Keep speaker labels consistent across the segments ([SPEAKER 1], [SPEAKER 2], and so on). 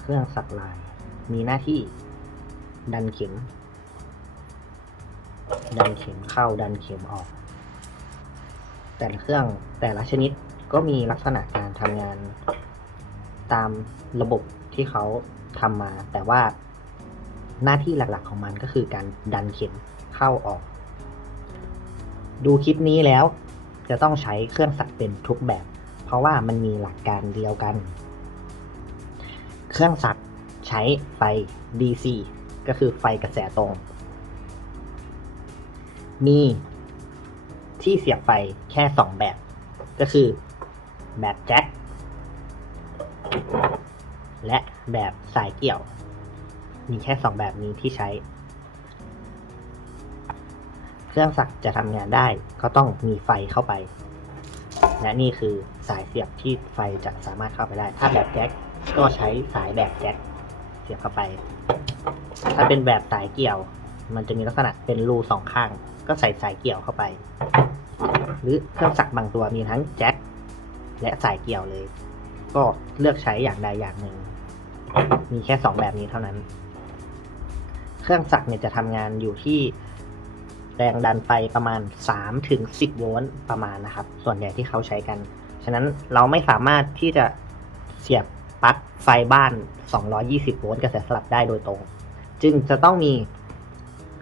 [SPEAKER 1] เครื่องสักลาย มีหน้าที่ ดันเข็ม ดันเข็มเข้าดันเข็มออก แต่ละเครื่องแต่ละชนิดก็มีลักษณะการทำงานตามระบบที่เขาทำมา แต่ว่าหน้าที่หลักๆของมันก็คือการดันเข็มเข้าออก ดูคลิปนี้แล้ว จะต้องใช้เครื่องสักเป็นทุกแบบ เพราะว่ามันมีหลักการเดียวกัน เครื่องสักใช้ไฟ DC ก็คือไฟกระแสตรง มีที่เสียบไฟแค่สองแบบ ก็คือแบบแจ็คและแบบสายเกี่ยว มีแค่สองแบบนี้ที่ใช้ เครื่องสักจะทำงานได้ก็ต้องมีไฟเข้าไป และนี่คือสายเสียบที่ไฟจะสามารถเข้าไปได้ ถ้าแบบแจ็คก็ใช้สายแบบแจ็คเสียบเข้าไป ถ้าเป็นแบบสายเกี่ยว มันจะมีลักษณะเป็นรูสองข้าง ก็ใส่สายเกี่ยวเข้าไป หรือเครื่องสักบางตัวมีทั้งแจ็คและสายเกี่ยวเลย ก็เลือกใช้อย่างใดอย่างหนึ่ง มีแค่สองแบบนี้เท่านั้น เครื่องสักเนี่ยจะทำงานอยู่ที่ แรงดันไฟประมาณ 3 ถึง 10 โวลต์ประมาณนะครับ ส่วนใหญ่ที่เขาใช้กัน ฉะนั้นเราไม่สามารถที่จะเสียบปลั๊กไฟบ้าน 220 โวลต์กระแสสลับได้โดยตรง จึงจะต้องมี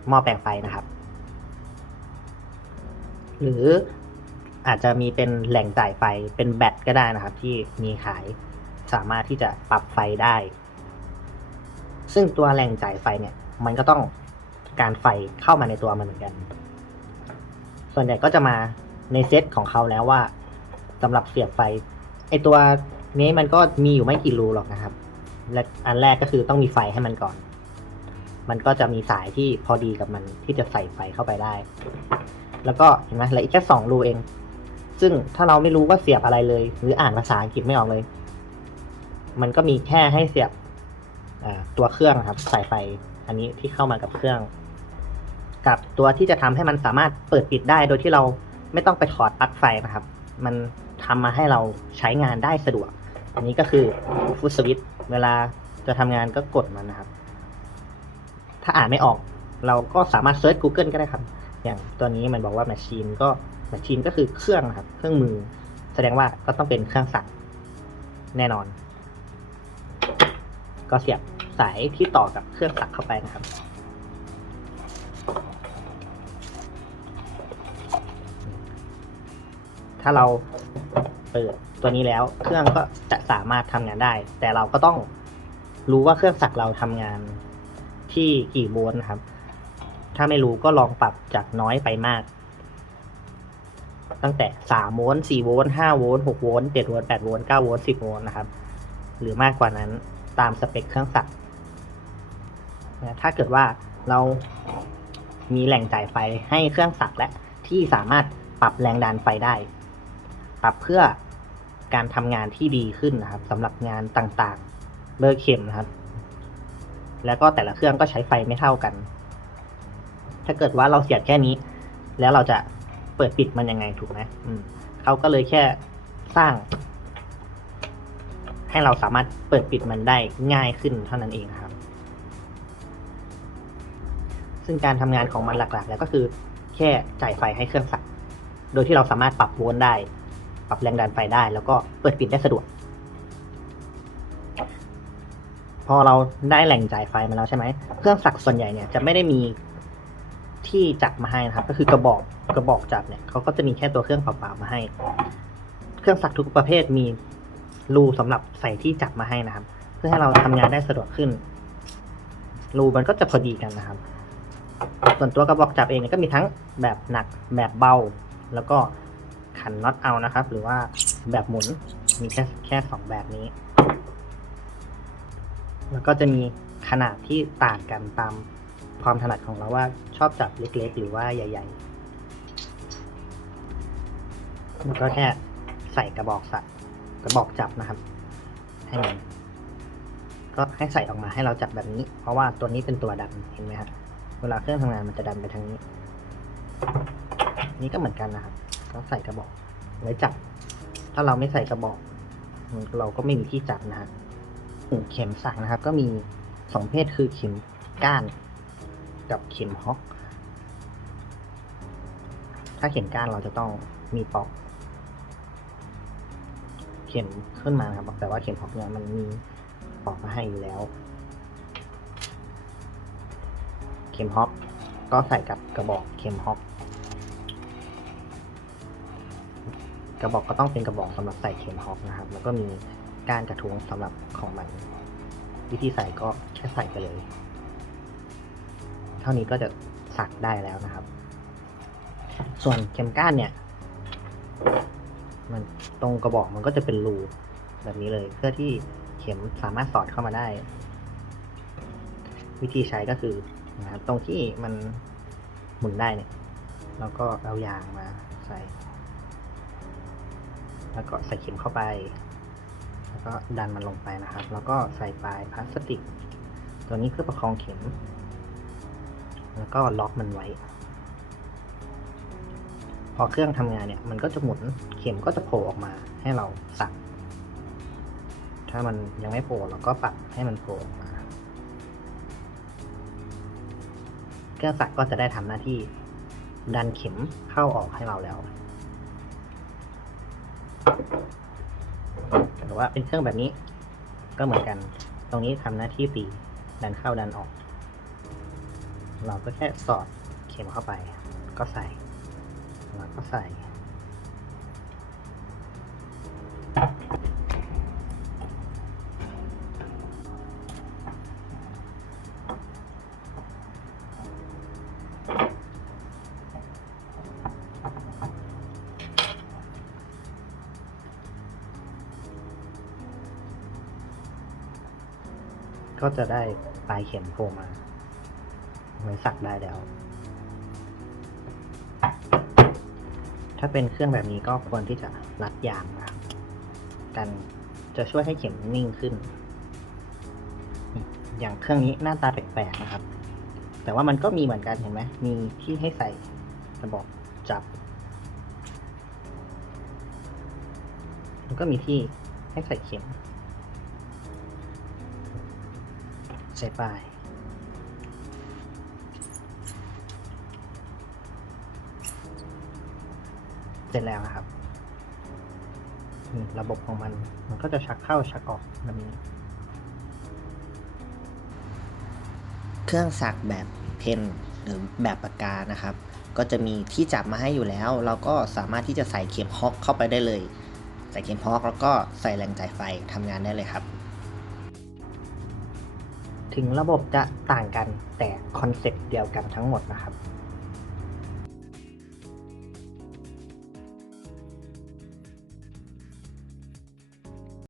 [SPEAKER 1] หม้อแปลงไฟนะครับ หรืออาจจะมีเป็นแหล่งจ่ายไฟเป็นแบตก็ได้นะครับ ที่มีขายสามารถที่จะปรับไฟได้ ซึ่งตัวแหล่งจ่ายไฟเนี่ย มันก็ต้อง การไฟเข้ามาในตัวมันเหมือนกัน ส่วนใหญ่ก็จะมาในเซตของเขาแล้วว่าสำหรับเสียบไฟ ไอตัวนี้มันก็มีอยู่ไม่กี่รูหรอกนะครับ และอันแรกก็คือต้องมีไฟให้มันก่อน มันก็จะมีสายที่พอดีกับมันที่จะใส่ไฟเข้าไปได้ แล้วก็เห็นไหมเหลืออีกแค่สองรูเอง ซึ่งถ้าเราไม่รู้ว่าเสียบอะไรเลย หรืออ่านภาษาอังกฤษไม่ออกเลย มันก็มีแค่ให้เสียบตัวเครื่องครับ สายไฟอันนี้ที่เข้ามากับเครื่อง กับตัวที่จะทำให้มันสามารถเปิดปิดได้โดยที่เราไม่ต้องไปถอดปลั๊กไฟนะครับ มันทำมาให้เราใช้งานได้สะดวก อันนี้ก็คือฟุตสวิตเวลาจะทำงานก็กดมันนะครับ ถ้าอ่านไม่ออกเราก็สามารถเซิร์ช Google ก็ได้ครับ อย่างตัวนี้มันบอกว่า machine ก็ machine ก็คือเครื่องนะครับ เครื่องมือ แสดงว่าก็ต้องเป็นเครื่องสักแน่นอน ก็เสียบสายที่ต่อกับเครื่องสักเข้าไปนะครับ ถ้าเราเปิดตัวนี้แล้ว เครื่องก็จะสามารถทำงานได้ แต่เราก็ต้องรู้ว่าเครื่องสักเราทำงานที่กี่โวลต์นะครับ ถ้าไม่รู้ก็ลองปรับจากน้อยไปมาก ตั้งแต่สามโวลต์สี่โวลต์ห้าโวลต์หกโวลต์เจ็ดโวลต์แปดโวลต์เก้าโวลต์สิบโวลต์นะครับ หรือมากกว่านั้นตามสเปคเครื่องสักนะถ้าเกิดว่าเรามีแหล่งจ่ายไฟให้เครื่องสักและที่สามารถปรับแรงดันไฟได้ ปรับเพื่อการทำงานที่ดีขึ้นนะครับสำหรับงานต่างๆเบอร์เข็มนะครับ แล้วก็แต่ละเครื่องก็ใช้ไฟไม่เท่ากัน ถ้าเกิดว่าเราเสียบแค่นี้ แล้วเราจะเปิดปิดมันยังไงถูกไหมมเขาก็เลยแค่สร้าง ให้เราสามารถเปิดปิดมันได้ง่ายขึ้นเท่านั้นเองครับ ซึ่งการทำงานของมันหลักๆ แล้วก็คือ แค่จ่ายไฟให้เครื่องสักโดยที่เราสามารถปรับโวลต์ได้ ปรับแรงดันไฟได้ แล้วก็เปิดปิดได้สะดวก พอเราได้แหล่งจ่ายไฟมาแล้วใช่ไหม เครื่องสักส่วนใหญ่เนี่ยจะไม่ได้มีที่จับมาให้นะครับ ก็คือกระบอกกระบอกจับเนี่ยเขาก็จะมีแค่ตัวเครื่องเปล่าๆมาให้ เครื่องสักทุกประเภทมีรูสำหรับใส่ที่จับมาให้นะครับ เพื่อให้เราทำงานได้สะดวกขึ้น รูมันก็จะพอดีกันนะครับ ส่วนตัวกระบอกจับเองเนี่ยก็มีทั้งแบบหนักแบบเบา แล้วก็ ขันน็อตเอานะครับ หรือว่าแบบหมุนมีแค่แค่สองแบบนี้ แล้วก็จะมีขนาดที่ต่างกันตามความถนัดของเราว่าชอบจับเล็กๆ หรือว่าใหญ่ๆแล้วก็แค่ใส่กระบอกสักกระบอกจับนะครับ ให้มันก็ให้ใส่ออกมาให้เราจับแบบนี้ เพราะว่าตัวนี้เป็นตัวดันเห็นไหมครับเวลาเครื่องทำงานมันจะดันไปทางนี้ นี่ก็เหมือนกันนะครับ ก็ใส่กระบอกไว้จับ ถ้าเราไม่ใส่กระบอก เราก็ไม่มีที่จับนะฮะเข็มสักนะครับ ก็มีสองประเพศคือเข็มก้าน กับเข็มฮอก ถ้าเข็มก้านเราจะต้องมีปอกเข็มขึ้นมานะครับ แต่ว่าเข็มฮอกเนี่ยมันมีปอกมาให้อยู่แล้ว เข็มฮอกก็ใส่กับกระบอกเข็มฮอก กระบอกก็ต้องเป็นกระบอกสำหรับใส่เข็มฮอกนะครับ แล้วก็มีก้านกระทุ้งสำหรับของมัน วิธีใส่ก็แค่ใส่ไปเลย เท่านี้ก็จะสักได้แล้วนะครับ ส่วนเข็มก้านเนี่ย มันตรงกระบอกมันก็จะเป็นรูแบบนี้เลยเพื่อที่เข็มสามารถสอดเข้ามาได้ วิธีใช้ก็คือนะครับตรงที่มันหมุนได้เนี่ยเราก็เอายางมาใส่ แล้วก็ใส่เข็มเข้าไป แล้วก็ดันมันลงไปนะครับ แล้วก็ใส่ปลายพลาสติก ตัวนี้เพื่อประคองเข็ม แล้วก็ล็อกมันไว้ พอเครื่องทำงานเนี่ย มันก็จะหมุนเข็มก็จะโผล่ออกมาให้เราสักถ้ามันยังไม่โผล่เราก็ปรับให้มันโผล่ออกมาเครื่องสักก็จะได้ทำหน้าที่ดันเข็มเข้าออกให้เราแล้ว แต่ว่าเป็นเครื่องแบบนี้ ก็เหมือนกัน ตรงนี้ทำหน้าที่ตีดันเข้าดันออก เราก็แค่สอดเข็มเข้าไป ก็ใส่แล้วก็ใส่ ก็จะได้ปลายเข็มโผล่มาไว้สักได้แล้ว ถ้าเป็นเครื่องแบบนี้ก็ควรที่จะรัดยางนะครับกันจะช่วยให้เข็มนิ่งขึ้น อย่างเครื่องนี้หน้าตาแปลกๆนะครับ แต่ว่ามันก็มีเหมือนกันเห็นไหมมีที่ให้ใส่กระบอกจับแล้วก็มีที่ให้ใส่เข็ม ใส่ปลายเสร็จแล้วนะครับนี่ระบบของมัน มันก็จะชักเข้าชักออกแบบนี้
[SPEAKER 2] เครื่องสักแบบเพนหรือแบบปากกานะครับ ก็จะมีที่จับมาให้อยู่แล้ว เราก็สามารถที่จะใส่เข็มฮอกเข้าไปได้เลย ใส่เข็มฮอกแล้วก็ใส่แรงจ่ายไฟทำงานได้เลยครับ
[SPEAKER 1] ถึงระบบจะต่างกันแต่คอนเซ็ปต์เดียวกันทั้งหมดนะครับ